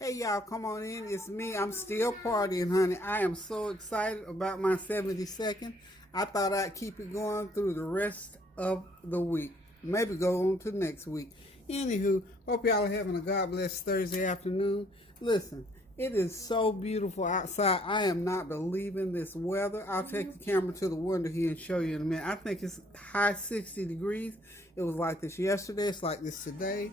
Hey y'all, come on in. It's me. I'm still partying, honey. I am so excited about my 72nd. I thought I'd keep it going through the rest of the week. Maybe go on to next week. Anywho, hope y'all are having a God bless Thursday afternoon. Listen, it is so beautiful outside. I am not believing this weather. I'll take the camera to the window here and show you in a minute. I think it's high 60 degrees. It was like this yesterday. It's like this today.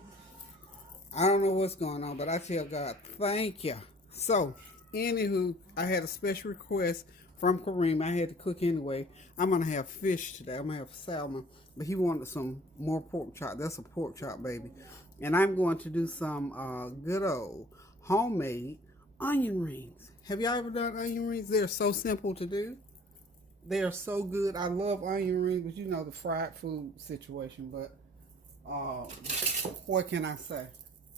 I don't know what's going on, but I tell God, thank you. So, anywho, I had a special request from Kareem. I had to cook anyway. I'm going to have fish today. I'm going to have salmon. But he wanted some more pork chop. That's a pork chop, baby. And I'm going to do some good old homemade onion rings. Have y'all ever done onion rings? They're so simple to do. They are so good. I love onion rings, but you know the fried food situation. But what can I say?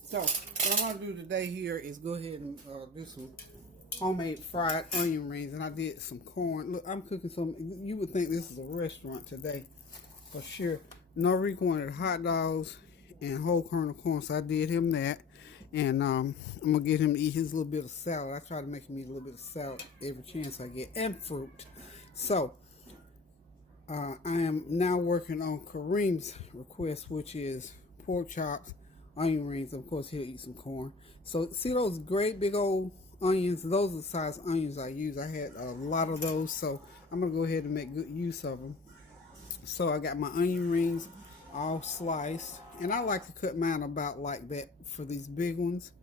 So, what I'm going to do today here is go ahead and do some homemade fried onion rings. And I did some corn. Look, I'm cooking some. You would think this is a restaurant today, for sure. Norrico wanted hot dogs and whole kernel corn, so I did him that. And I'm going to get him to eat his little bit of salad. I try to make him eat a little bit of salad every chance I get. And fruit. So, I am now working on Kareem's request, which is pork chops, onion rings. Of course, he'll eat some corn. So, see those great big old onions? Those are the size onions I use. I had a lot of those, so I'm going to go ahead and make good use of them. So, I got my onion rings all sliced. And I like to cut mine about like that for these big ones.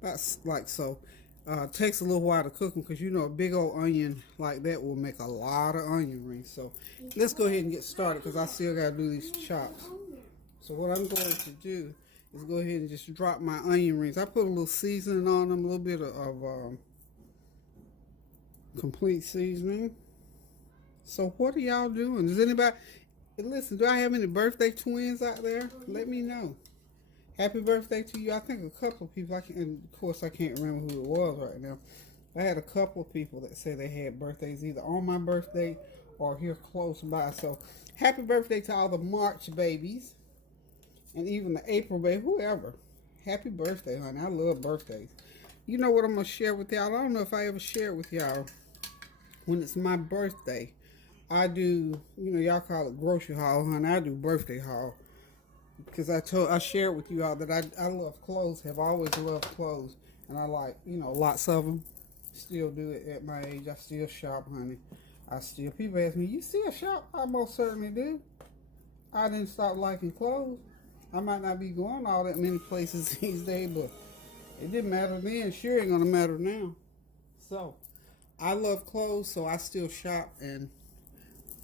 About like so. Takes a little while to cook them because you know a big old onion like that will make a lot of onion rings. So, let's go ahead and get started because I still got to do these chops. So, what I'm going to do is go ahead and just drop my onion rings. I put a little seasoning on them, a little bit of complete seasoning. So what are y'all doing? Does anybody, listen, do I have any birthday twins out there? Let me know. Happy birthday to you. I think a couple of people, and of course I can't remember who it was right now. I had a couple of people that say they had birthdays either on my birthday or here close by. So happy birthday to all the March babies. And even the April baby, whoever. Happy birthday, honey. I love birthdays. You know what I'm going to share with y'all? I don't know if I ever shared with y'all. When it's my birthday, I do, you know, y'all call it grocery haul, honey. I do birthday haul. Because I shared with you all that I love clothes, have always loved clothes. And I like, you know, lots of them. Still do it at my age. I still shop, honey. People ask me, you still shop? I most certainly do. I didn't stop liking clothes. I might not be going all that many places these days, but it didn't matter then. Sure ain't gonna matter now. So, I love clothes, so I still shop, and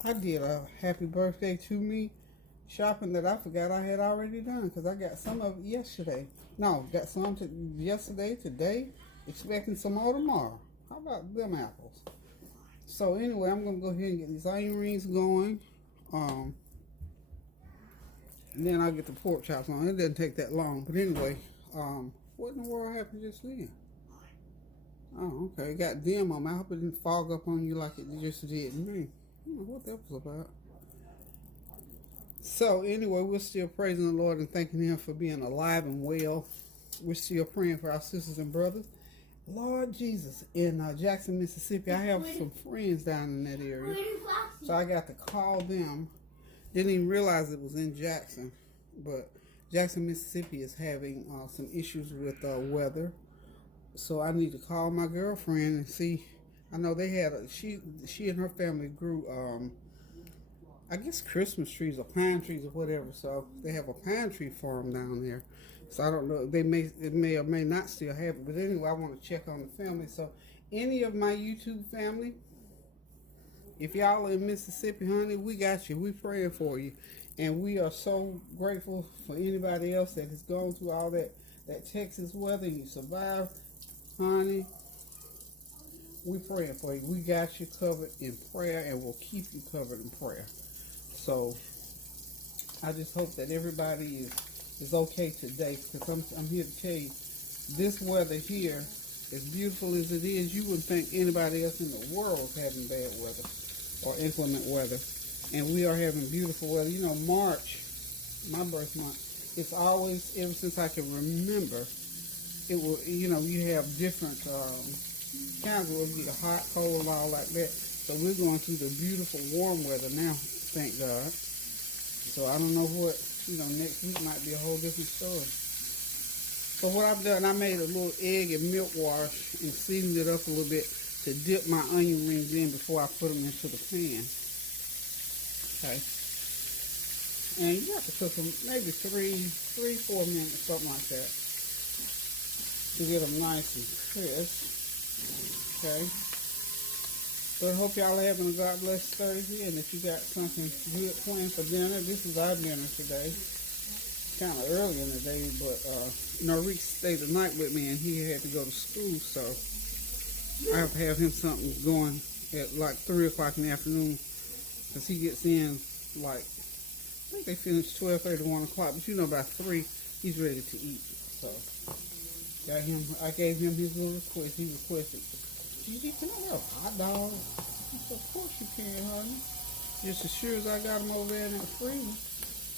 I did a happy birthday to me shopping that I forgot I had already done, because I got some of it yesterday. No, got some yesterday, today, expecting some more tomorrow. How about them apples? So anyway, I'm gonna go ahead and get these onion rings going. And then I'll get the pork chops on. It doesn't take that long. But anyway, what in the world happened just then? Oh, okay. It got dim on me. I hope it didn't fog up on you like it just did me. I don't know what that was about. So anyway, we're still praising the Lord and thanking Him for being alive and well. We're still praying for our sisters and brothers. Lord Jesus, in Jackson, Mississippi, I have some friends down in that area. So I got to call them. Didn't even realize it was in Jackson, but Jackson, Mississippi is having some issues with weather. So I need to call my girlfriend and see. I know they had she and her family grew I guess Christmas trees or pine trees or whatever. So they have a pine tree farm down there. So I don't know. It may or may not still have it. But anyway, I want to check on the family. So any of my YouTube family, if y'all are in Mississippi, honey, we got you. We praying for you. And we are so grateful for anybody else that has gone through all that Texas weather and you survived, honey. We praying for you. We got you covered in prayer and we'll keep you covered in prayer. So I just hope that everybody is okay today, because I'm here to tell you, this weather here, as beautiful as it is, you wouldn't think anybody else in the world is having bad weather or inclement weather. And we are having beautiful weather. You know, March, my birth month, it's always, ever since I can remember, it will, you know, you have different kinds of, you get hot, cold, all like that. So we're going through the beautiful warm weather now, thank God. So I don't know what, you know, next week might be a whole different story. So what I've done, I made a little egg and milk wash and seasoned it up a little bit to dip my onion rings in before I put them into the pan. Okay. And you have to cook them maybe 4 minutes, something like that, to get them nice and crisp. Okay. So I hope y'all are having a God bless Thursday, and if you got something good planned for dinner, this is our dinner today. Kind of early in the day, but you know, Rick stayed the night with me, and he had to go to school, so I have to have him something going at like 3 o'clock in the afternoon, because he gets in like, I think they finish 12:30 to 1 o'clock, but you know, by 3 he's ready to eat. So got him. I gave him his little request. He requested, "Gigi, can I have a hot dog?" I said, "Of course you can, honey. Just as sure as I got him over there in that freezer."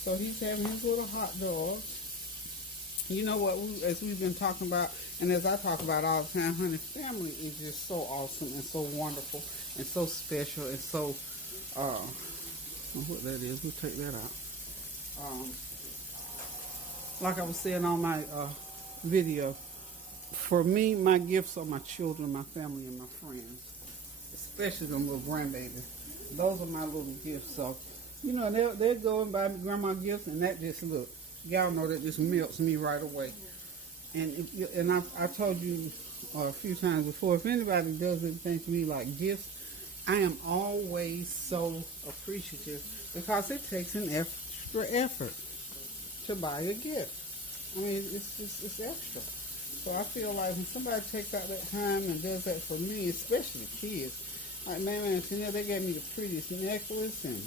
So he's having his little hot dogs. You know what, as we've been talking about, and as I talk about all the time, honey, family is just so awesome and so wonderful and so special and so, what that is, we'll take that out. Like I was saying on my video, for me, my gifts are my children, my family, and my friends, especially them little grandbabies. Those are my little gifts. So, you know, they'll go and buy me grandma gifts, and that just, look, y'all know that just melts me right away. And I told you a few times before, if anybody does anything to me like gifts, I am always so appreciative, because it takes an extra effort to buy a gift. I mean, it's extra. So I feel like when somebody takes out that time and does that for me, especially kids, like, man, they gave me the prettiest necklace and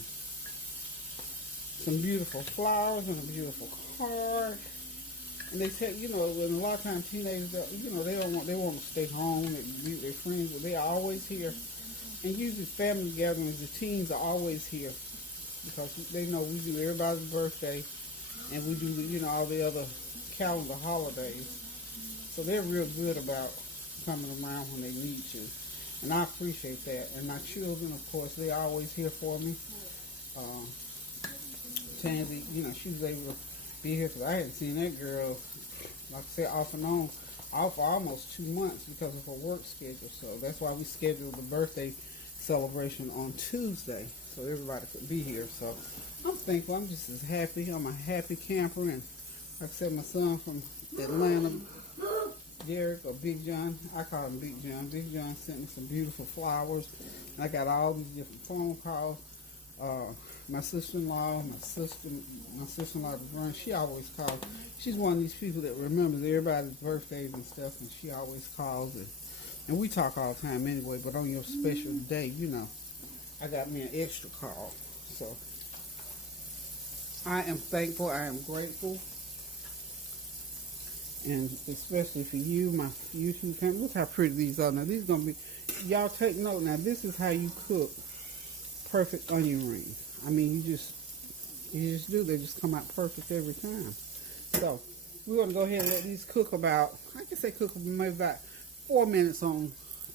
some beautiful flowers and a beautiful card. And they tell, you know, and a lot of times teenagers, you know, they want to stay home and be with their friends, but they are always here. And usually family gatherings, the teens are always here, because they know we do everybody's birthday, and we do, you know, all the other calendar holidays. So they're real good about coming around when they need to. And I appreciate that. And my children, of course, they're always here for me. Tansy, you know, she was able to be here, because I hadn't seen that girl, like I said, off and on, for almost 2 months because of her work schedule. So that's why we scheduled the birthday celebration on Tuesday, so everybody could be here. So I'm thankful. I'm just as happy. I'm a happy camper. And like I said, my son from Atlanta, Derek, or Big John, I call him Big John. Big John sent me some beautiful flowers. I got all these different phone calls. My sister-in-law, my sister-in-law, Devon, she always calls. She's one of these people that remembers everybody's birthdays and stuff, and she always calls. And we talk all the time anyway, but on your special day, you know, I got me an extra call. So I am thankful. I am grateful. And especially for you, my YouTube family. Look how pretty these are. Now, these are going to be, y'all take note. Now, this is how you cook perfect onion rings. I mean, you just do. They just come out perfect every time. So we're going to go ahead and let these cook about, I can say cook maybe about 4 minutes on,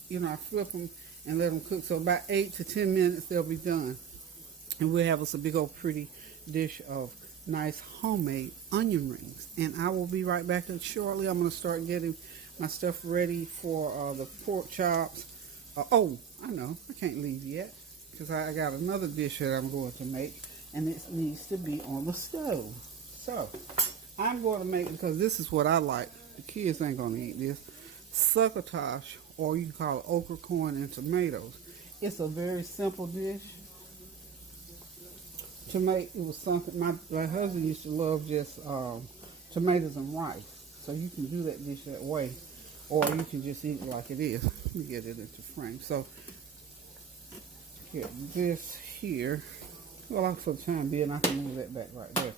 you know, I flip them and let them cook. So about 8 to 10 minutes, they'll be done. And we'll have us a big old pretty dish of nice homemade onion rings. And I will be right back shortly. I'm going to start getting my stuff ready for the pork chops. Oh, I know, I can't leave yet, because I got another dish that I'm going to make, and it needs to be on the stove. So I'm going to make, because this is what I like. The kids ain't going to eat this. Succotash, or you can call it okra, corn, and tomatoes. It's a very simple dish to make. It was something my husband used to love, just tomatoes and rice. So you can do that dish that way, or you can just eat it like it is. Let me get it into frame. So here, this here. Well, for the time being, I can move that back right there.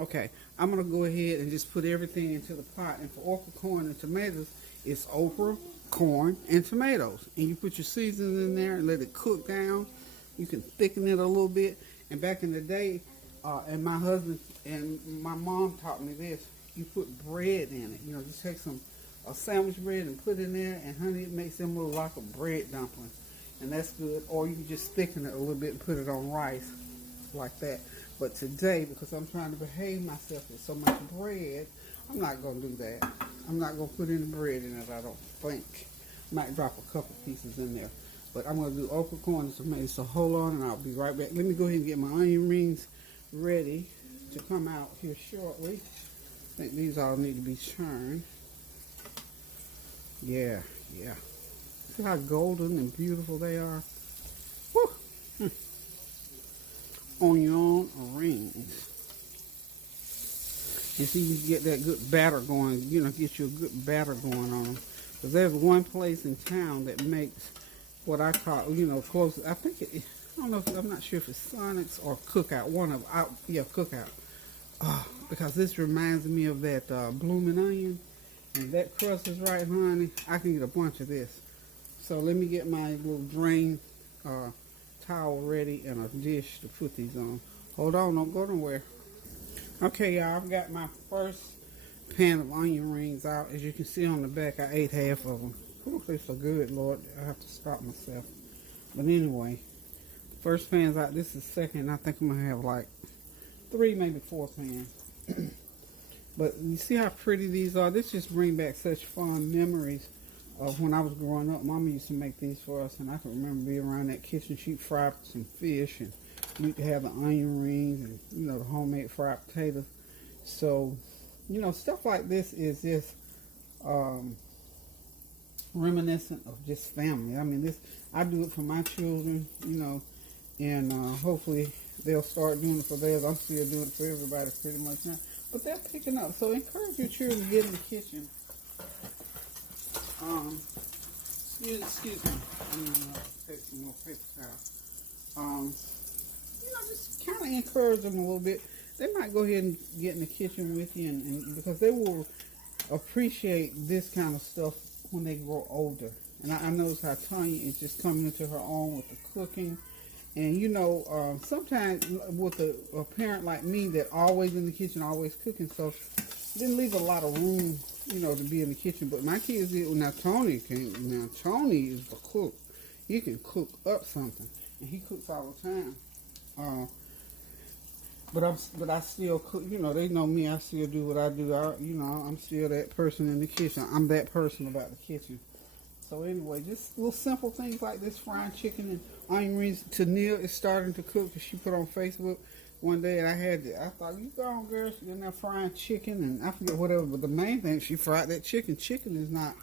Okay, I'm going to go ahead and just put everything into the pot. And for okra, corn, and tomatoes, it's okra, corn, and tomatoes. And you put your seasonings in there and let it cook down. You can thicken it a little bit. And back in the day, and my husband and my mom taught me this, you put bread in it. You know, just take some sandwich bread and put in there, and honey, it makes them look like a bread dumpling, and that's good. Or you can just thicken it a little bit and put it on rice like that. But today, because I'm trying to behave myself with so much bread, I'm not going to do that. I'm not going to put any bread in it, I don't think. Might drop a couple pieces in there. But I'm going to do okra, corn, and tomatoes. So hold on, and I'll be right back. Let me go ahead and get my onion rings ready to come out here shortly. I think these all need to be churned. Yeah. See how golden and beautiful they are? Woo! Onion rings. You see, you get that good batter going, get you a good batter going on them. Because there's one place in town that makes what I call, close. I think I don't know I'm not sure if it's Sonic's or Cookout. Cookout. Because this reminds me of that blooming onion. And that crust is right, honey. I can get a bunch of this. So let me get my little drain towel ready and a dish to put these on. Hold on, don't go nowhere. Okay, y'all, I've got my first pan of onion rings out. As you can see on the back, I ate half of them. Ooh, they're so good, Lord. I have to stop myself. But anyway, first pan's out. This is second. I think I'm going to have like 3, maybe 4 pans. But you see how pretty these are? This just brings back such fond memories of when I was growing up. Mama used to make these for us, and I can remember being around that kitchen. She'd fry some fish, and we'd have the onion rings and, the homemade fried potatoes. So, stuff like this is just reminiscent of just family. I mean, I do it for my children, and hopefully they'll start doing it for theirs. I'm still doing it for everybody pretty much now. But they're picking up. So encourage your children to get in the kitchen. Excuse me. I'm going to take some more paper towel. Just kind of encourage them a little bit. They might go ahead and get in the kitchen with you, and because they will appreciate this kind of stuff when they grow older. And I notice how Tanya is just coming into her own with the cooking. And sometimes with a parent like me that always in the kitchen, always cooking, so didn't leave a lot of room, to be in the kitchen. But my kids did. Now Tony is the cook. He can cook up something, and he cooks all the time. But I still cook. They know me. I still do what I do. I'm still that person in the kitchen. I'm that person about the kitchen. So anyway, just little simple things like this, frying chicken and onion rings. Tennille is starting to cook, because she put on Facebook one day, and I thought, you go on, girl. She's in there frying chicken, and I forget whatever. But the main thing, she fried that chicken. Chicken is not,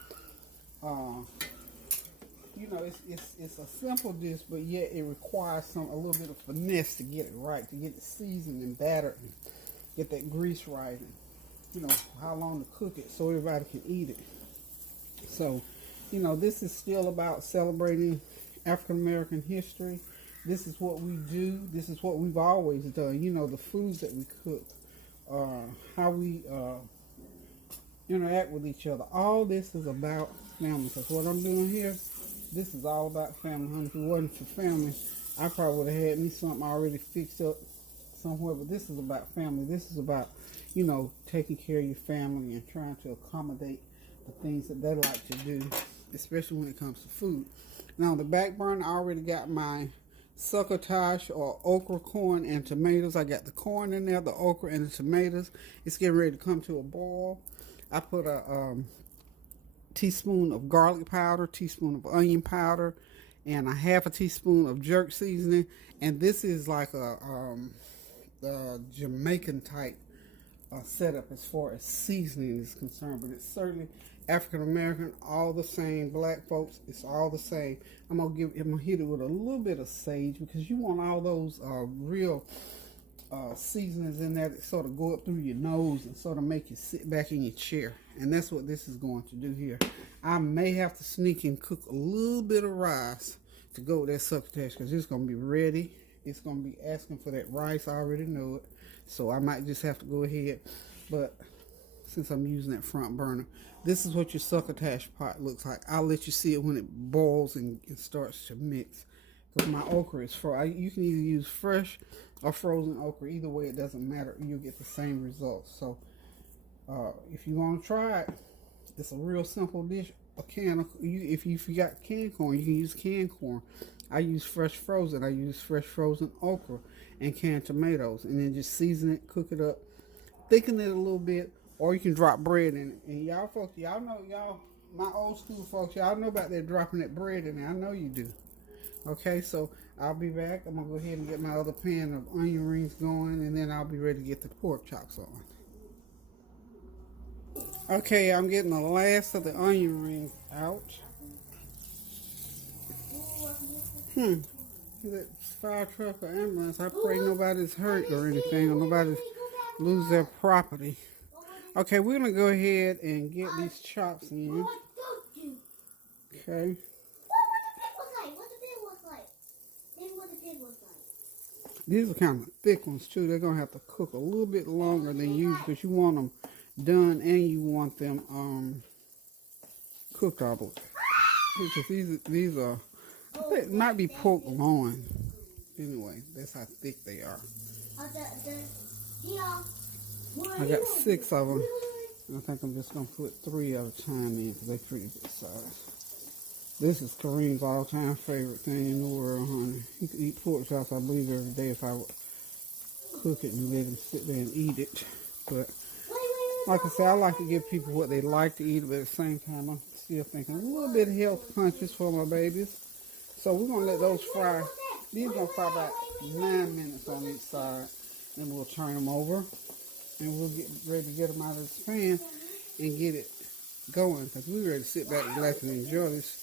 it's a simple dish, but yet it requires a little bit of finesse to get it right, to get it seasoned and battered, and get that grease right, and how long to cook it so everybody can eat it. So, this is still about celebrating African American history. This is what we do. This is what we've always done. The foods that we cook, how we interact with each other. All this is about family. Because what I'm doing here, this is all about family, honey. If it wasn't for family, I probably would have had me something already fixed up somewhere. But this is about family. This is about, taking care of your family and trying to accommodate the things that they like to do, especially when it comes to food. Now, on the back burner, I already got my succotash, or okra, corn, and tomatoes. I got the corn in there, the okra, and the tomatoes. It's getting ready to come to a boil. I put a teaspoon of garlic powder, teaspoon of onion powder, and a half a teaspoon of jerk seasoning. And this is like a Jamaican type setup as far as seasoning is concerned, but it's certainly African American, all the same. Black folks, it's all the same. I'm gonna hit it with a little bit of sage, because you want all those real seasonings in there that sort of go up through your nose and sort of make you sit back in your chair. And that's what this is going to do here. I may have to sneak and cook a little bit of rice to go with that succotash, because it's gonna be ready. It's gonna be asking for that rice. I already know it, so I might just have to go ahead. But since I'm using that front burner, this is what your succotash pot looks like. I'll let you see it when it boils and it starts to mix. Because my okra is frozen. You can either use fresh or frozen okra. Either way, it doesn't matter. You'll get the same results. So if you want to try it, It's a real simple dish. A can of if you forgot canned corn, you can use canned corn. I use fresh frozen. I use fresh frozen okra and canned tomatoes, and then just season it, cook it up, thicken it a little bit, or you can drop bread in it. And y'all folks, y'all know y'all, my old school folks, y'all know about that dropping that bread in there. I know you do. Okay, so I'll be back. I'm gonna go ahead and get my other pan of onion rings going, and then I'll be ready to get the pork chops on. Okay, I'm getting the last of the onion rings out. That fire truck or ambulance, I pray nobody's hurt or anything, or nobody lose their property. Okay, we're gonna go ahead and get these chops in. Okay. These are kind of thick ones too. They're gonna have to cook a little bit longer than usual because you want them done and you want them cooked all the way. Because these are, it might be pork loin. Anyway, that's how thick they are. I got 6 of them. I think I'm just gonna put 3 at a time in because they're pretty good size. This is Kareem's all-time favorite thing in the world, honey. He could eat pork chops, I believe, every day if I would cook it and let him sit there and eat it. But like I said, I like to give people what they like to eat, but at the same time, I'm still thinking a little bit of health conscious for my babies. So we're gonna let those fry. These are gonna fry about 9 minutes on each side, then we'll turn them over, and we'll get ready to get them out of this pan and get it going because we're ready to sit back and relax and enjoy this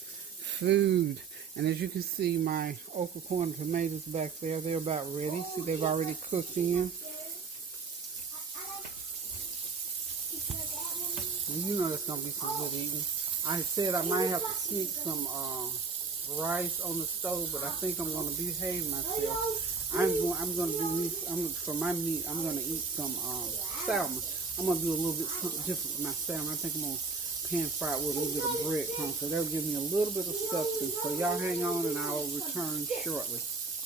food. And as you can see, my okra, corn, and tomatoes back there, they're about ready. See, they've already cooked in. And you know there's gonna be some good eating. I said I might have to sneak some rice on the stove, but I think I'm gonna behave myself. I'm gonna do this. For my meat, I'm gonna eat some salmon. I'm gonna do a little bit something different with my salmon. I think I'm gonna pan fry it with a little bit of breadcrumbs, so that'll give me a little bit of substance. So y'all hang on and I'll return shortly.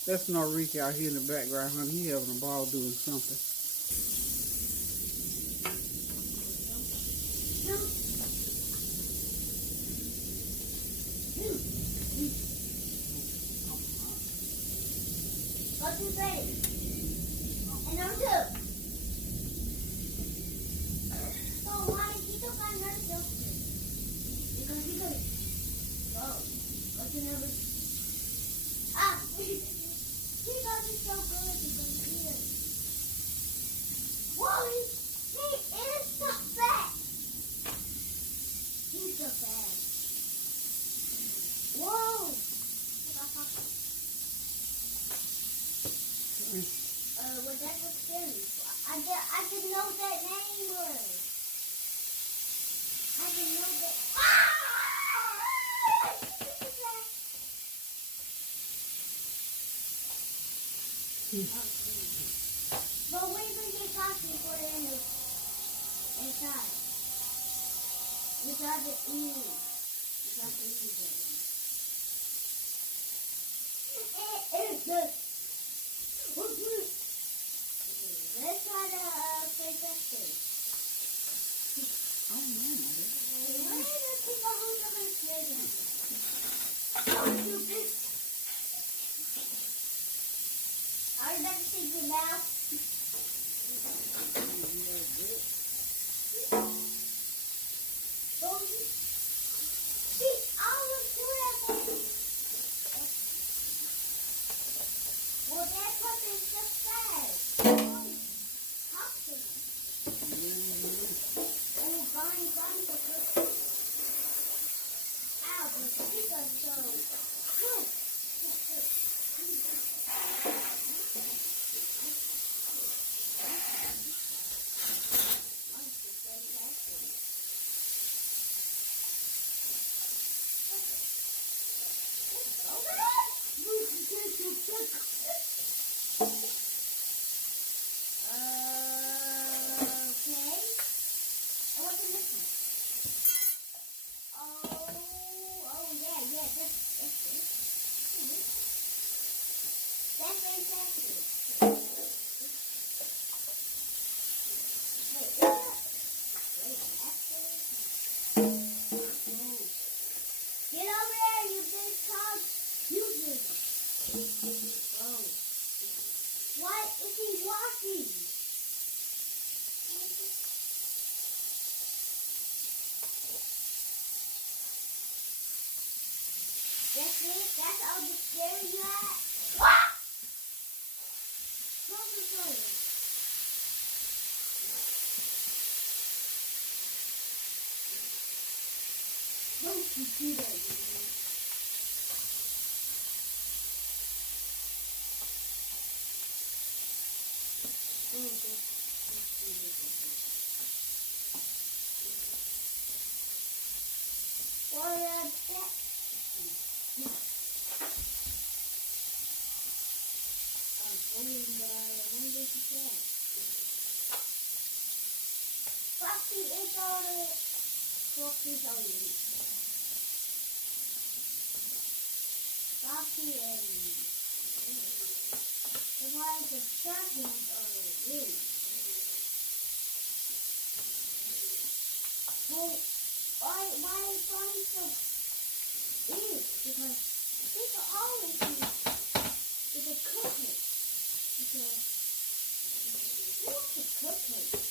That's Norika out here in the background, honey. He having a ball doing something. Well, that was scary. I didn't know what that name was. I didn't know that. But we're going to get coffee and put it in the inside. Without the E. Without the E. Let's try to play that thing. Oh no, Why do people hold up and play that? Are you about to take your mouth? Well, that's what they just said. Oh, Bonnie, the good. Ow, but she got so good. Wait, That's it? That's all the scary you had? Ah! Close the door. Don't you do that, Frosty is on it. Frosty's on it. Frosty and the ones of champions are it. Well, why so big? Because people always eat with a cookie. Because what's a cookie?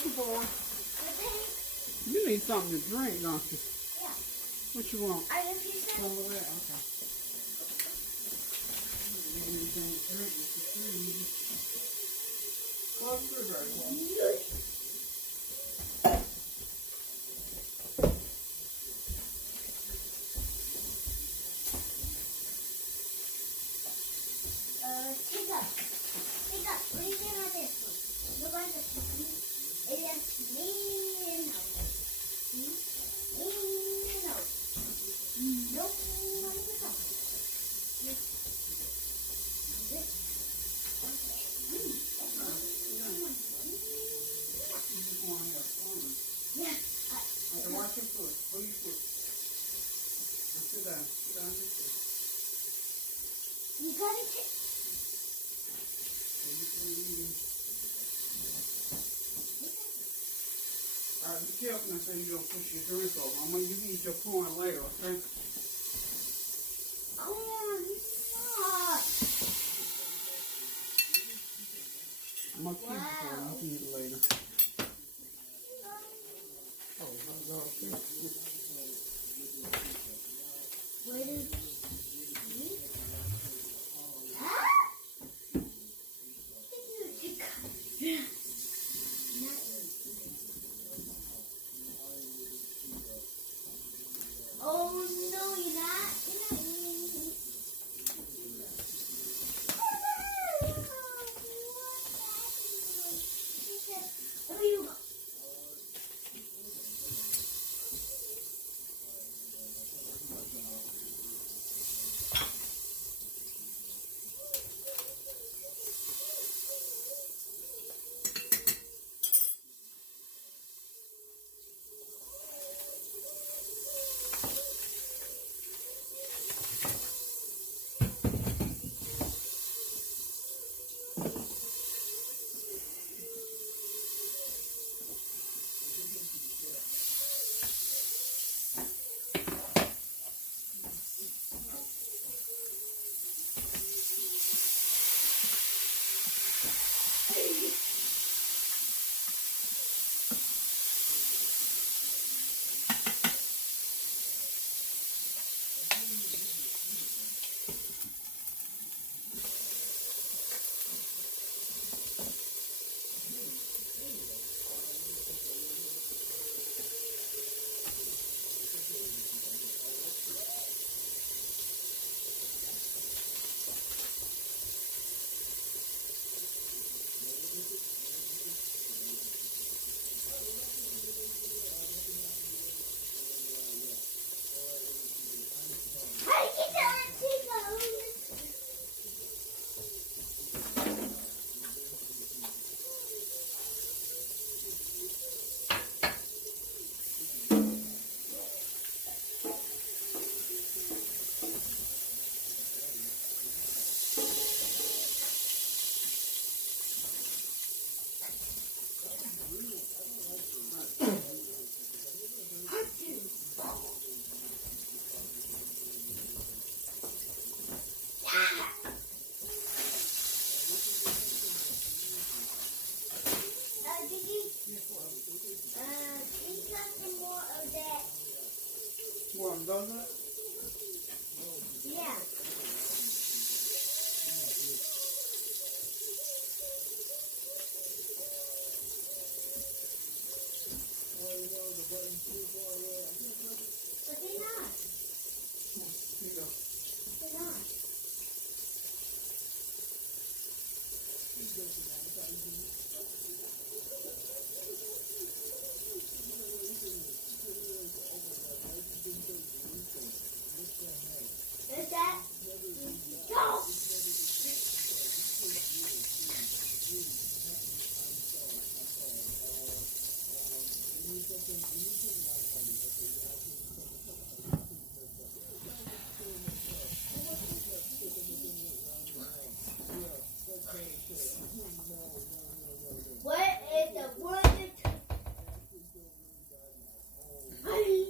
What you for? I think. You need something to drink, don't you? Yeah. What you want? I if you said. Some of that? Okay. You need anything to drink? Close the refrigerator. Take up. Take up. What do you think about this one? Look at this one. It is mean. Nope. Yeah. Okay, watch your foot. Pull your foot. Now sit down. Sit down your foot. You gotta take. Alright, be careful now so you don't push your drink over. I'm gonna you can eat your corn later, okay? Oh, God. I'm gonna keep it for you. You can eat it later. Oh, my God. Where did you? Ah! Yeah. Oh no, you're not. You're not eating. Where you go? What, donut? Yeah. But they're not. Here you go. They're not. Is that? No! What is the word? Honey.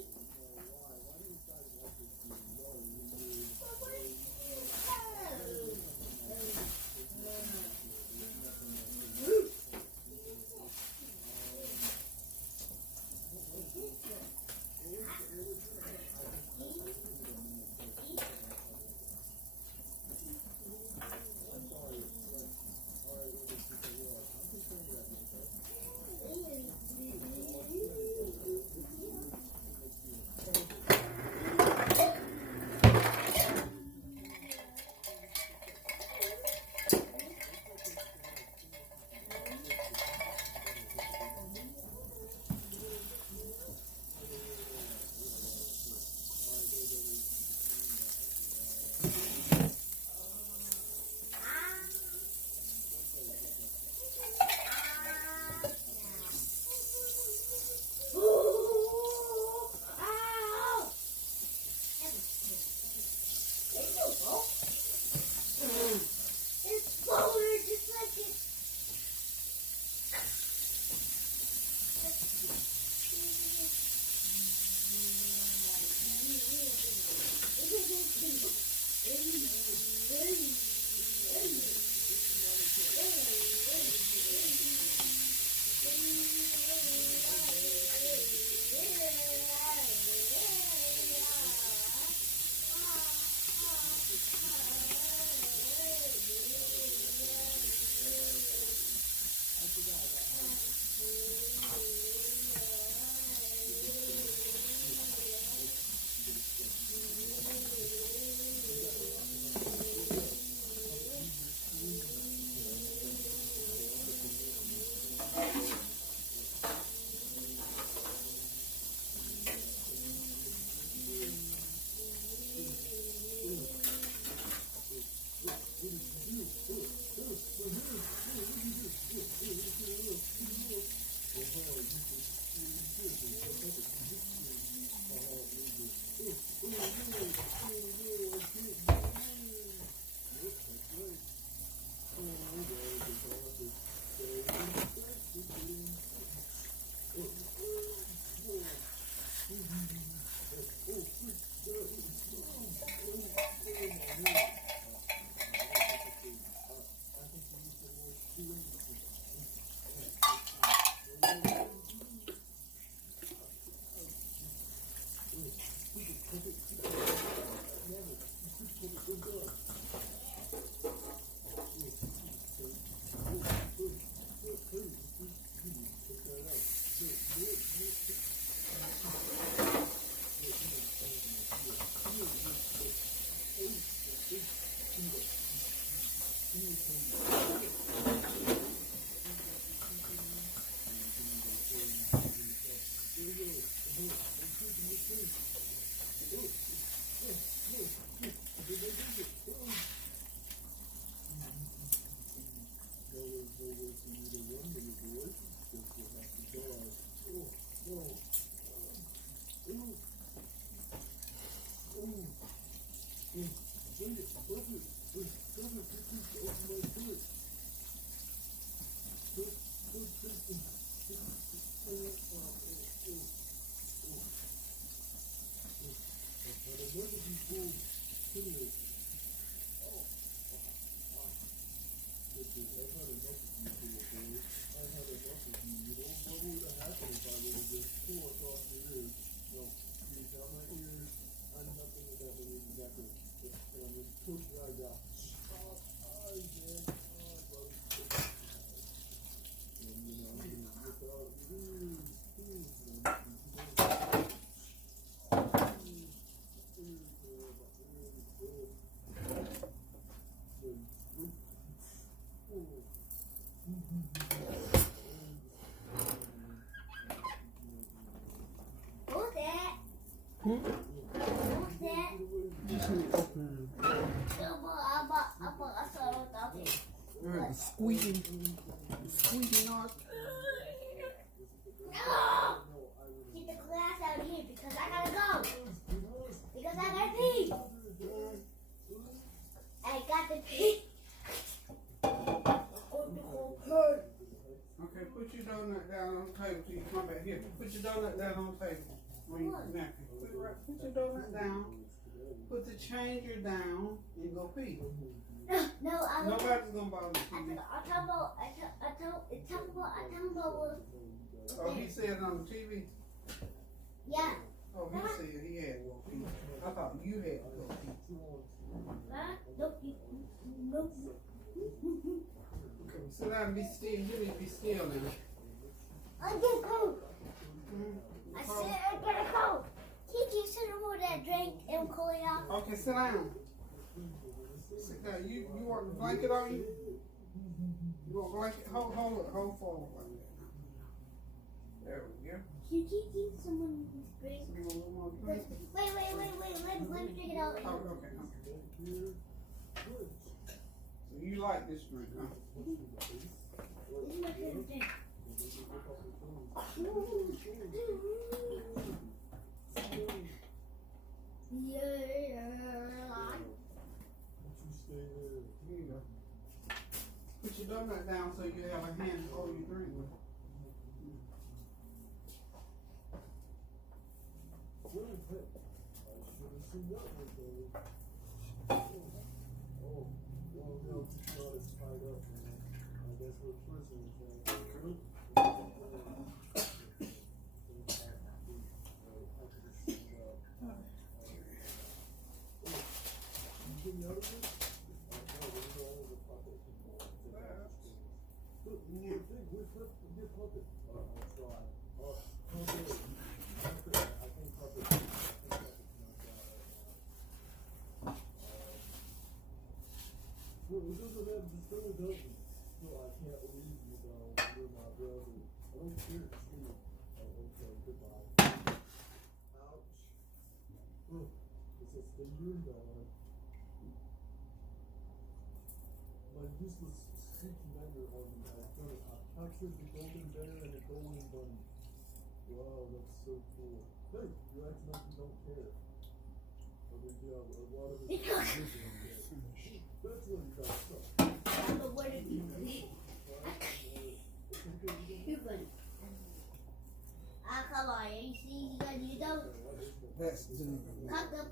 What's that? Hmm? What's that? Just need to open it. Squeaking out. No! Get the glass out of here because I gotta go. Because I gotta pee. I got to pee. Okay, put your donut down on the table till you come back here. Put your donut down on the table. When you napkin. Put your donut down. Put the changer down and go pee. No, I don't. Nobody's gonna bother you. I talk about what. Oh, he said it on the TV? Yeah. Oh, he said he had to go pee. I thought you had to go pee. Huh? Nope. Nope. Okay, sit down and be still. You need to be still now. I get cold. Mm-hmm. I said I gotta go. Kiki, sit over that drink and cool it off. Okay, sit down. Sit down. You want the blanket on you? You want a blanket? Hold forward like that. There we go. Kiki, someone needs drink. You want a little more Wait. drink? Let me drink it out. Oh, okay. So you like this drink, huh? This is my favorite drink. Yeah. Here you go. Put your donut down so you have a hand to hold your drink with. I should have seen that one, though. Oh, well, God is tied up, man. I guess we're prisoners, man. It doesn't have the still doesn't. No, I can't leave you though. You're my brother. I don't care to see you. Oh, okay, goodbye. Ouch. It's a stinger dog. My useless sneaky vendor on me has done it. I've captured the golden bear and the golden bunny. Wow, that's so cool. Hey, you're acting like you don't care. I mean, yeah, a lot of it is that's what you got stuff. I'm the one of you. Ah, come on. You see, you don't. That's doing Cut them.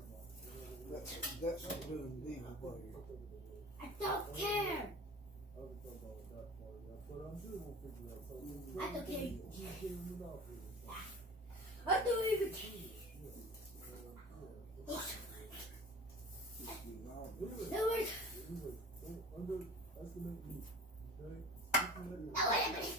that's doing demon butter. I don't care. I haven't thought about that part yet, but I'm sure we'll figure out something. I don't care. I I don't even care. No, wait. Anyway, don't underestimate me, okay? No, wait a minute.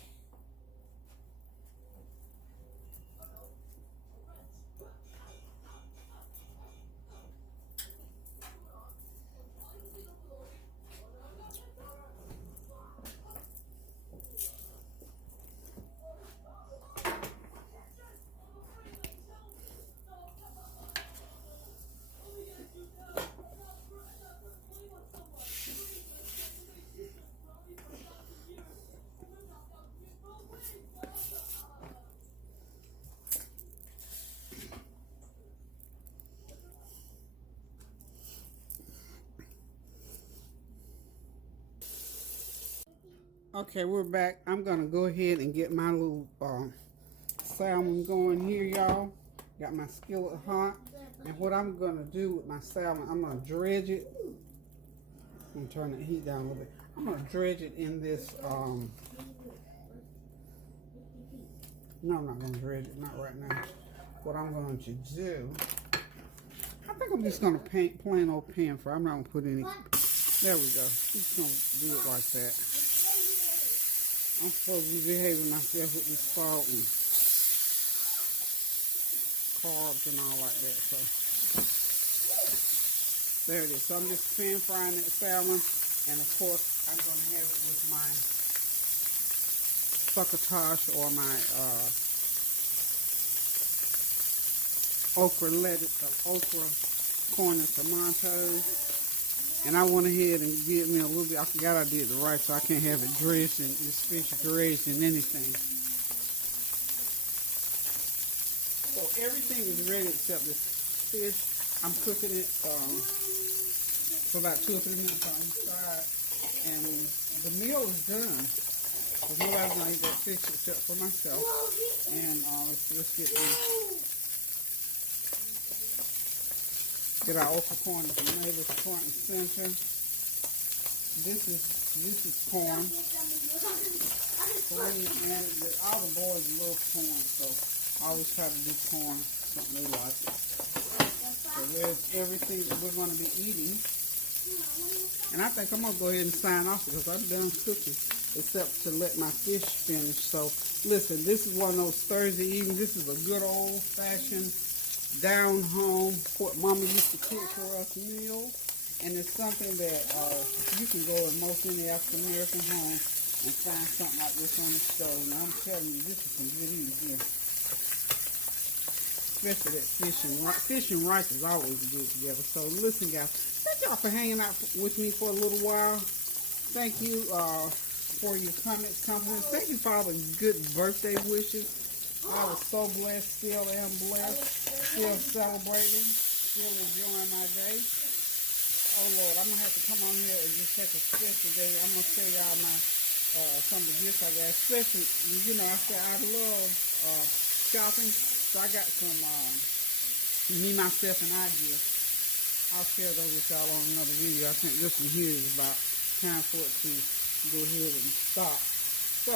Okay, we're back. I'm gonna go ahead and get my little salmon going here, y'all. Got my skillet hot, and what I'm gonna do with my salmon, I'm gonna dredge it. I'm gonna turn the heat down a little bit. I'm gonna dredge it in this. No, I'm not gonna dredge it, not right now. What I'm going to do, I think I'm just gonna paint plain old pan fry. I'm not gonna put any. There we go. Just gonna do it like that. I'm supposed to be behaving myself with this salt and carbs and all like that. So there it is. So I'm just pan frying that salmon, and of course I'm gonna have it with my succotash or my okra lettuce, okra, corn and tomatoes. And I went ahead and did me a little bit. I forgot I did the rice, so I can't have it dredged and this fish dredged in anything. So everything is ready except this fish. I'm cooking it for about 2 or 3 minutes on each side. And the meal is done. Because nobody's going to eat that fish except for myself. And let's get our okra, corn, and tomatoes front and center. This is corn. And all the boys love corn, so I always try to do corn, something they like. So there's everything that we're going to be eating. And I think I'm going to go ahead and sign off because I'm done cooking, except to let my fish finish. So listen, this is one of those Thursday evenings. This is a good old-fashioned down home what Mama used to cook for us meal, and it's something that you can go in most any African American home and find something like this on the stove. And I'm telling you, this is some good eating here, especially that fish and rice is always good together. So listen, guys, thank y'all for hanging out with me for a little while. Thank you for your comments, compliments. Thank you for all the good birthday wishes. I was so blessed, still am blessed, still celebrating, still enjoying my day. Oh Lord, I'm gonna have to come on here and just take a special day. I'm gonna show y'all my some of the gifts I got. Especially, you know, I said I love shopping, so I got some me, myself, and I gifts. I'll share those with y'all on another video. I think this one here is about time for it to go ahead and stop. So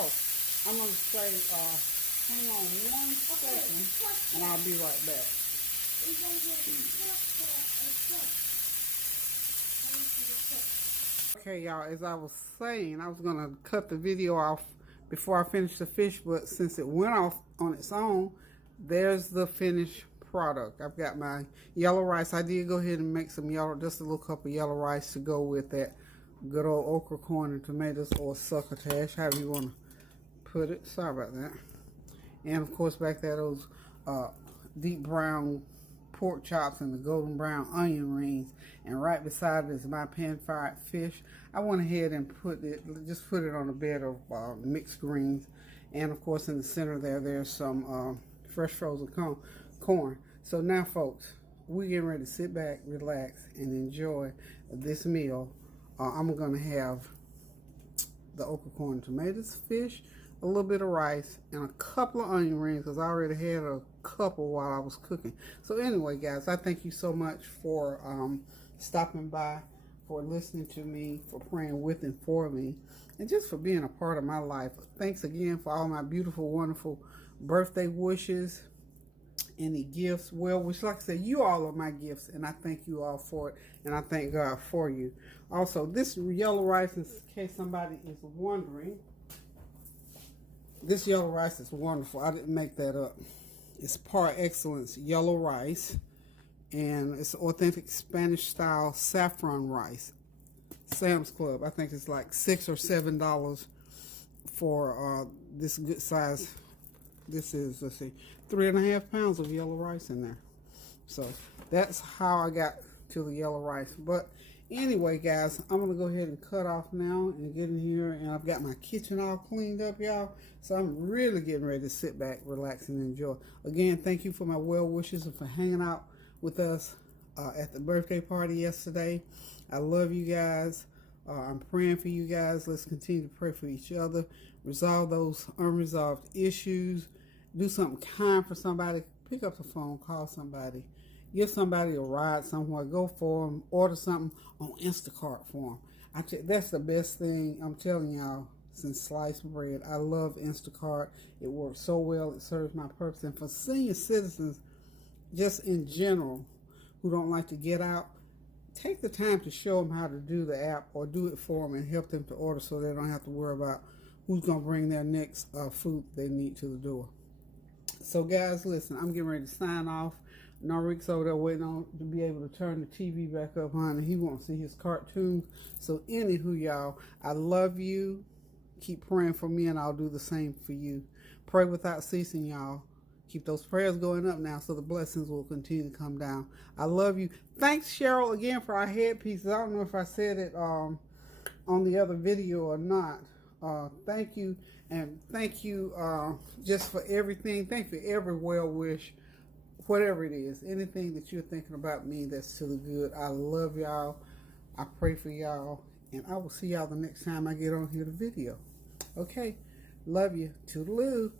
I'm gonna say, hang on one second, and I'll be right back. Okay, y'all, as I was saying, I was gonna cut the video off before I finished the fish, but since it went off on its own, there's the finished product. I've got my yellow rice. I did go ahead and make some yellow, just a little cup of yellow rice to go with that good old okra, corn, and tomatoes, or succotash, however you want to put it. Sorry about that. And of course, back there, those deep brown pork chops and the golden brown onion rings, and right beside it is my pan-fried fish. I went ahead and put it on a bed of mixed greens, and of course in the center there's some fresh frozen corn. So now, folks, we're getting ready to sit back, relax, and enjoy this meal. I'm gonna have the okra, corn, tomatoes, fish, a little bit of rice, and a couple of onion rings, because I already had a couple while I was cooking. So anyway, guys, I thank you so much for stopping by, for listening to me, for praying with and for me, and just for being a part of my life. Thanks again for all my beautiful, wonderful birthday wishes, any gifts, well wish. Like I said, you all are my gifts, and I thank you all for it, and I thank God for you. Also, this yellow rice, in case somebody is wondering, this yellow rice is wonderful. I didn't make that up. It's par excellence yellow rice, and it's authentic Spanish style saffron rice. Sam's Club, I think it's like $6 or $7 for this good size. This is, let's see, 3.5 pounds of yellow rice in there. So that's how I got to the yellow rice. But anyway, guys, I'm gonna go ahead and cut off now and get in here, and I've got my kitchen all cleaned up, y'all. So I'm really getting ready to sit back, relax, and enjoy. Again, thank you for my well wishes and for hanging out with us at the birthday party yesterday. I love you guys. I'm praying for you guys. Let's continue to pray for each other. Resolve those unresolved issues. Do something kind for somebody. Pick up the phone, call somebody. Give somebody a ride somewhere. Go for them. Order something on Instacart for them. That's the best thing, I'm telling y'all, since sliced bread. I love Instacart. It works so well. It serves my purpose. And for senior citizens, just in general, who don't like to get out, take the time to show them how to do the app, or do it for them and help them to order, so they don't have to worry about who's going to bring their next food they need to the door. So, guys, listen, I'm getting ready to sign off. Norik's over there waiting on to be able to turn the TV back up, honey. He won't see his cartoons. So, anywho, y'all, I love you. Keep praying for me, and I'll do the same for you. Pray without ceasing, y'all. Keep those prayers going up now, so the blessings will continue to come down. I love you. Thanks, Cheryl, again for our headpieces. I don't know if I said it on the other video or not. Thank you, and thank you just for everything. Thank you for every well wish, whatever it is, anything that you're thinking about me that's to the good. I love y'all. I pray for y'all, and I will see y'all the next time I get on here to video. Okay, love you. Toodaloo.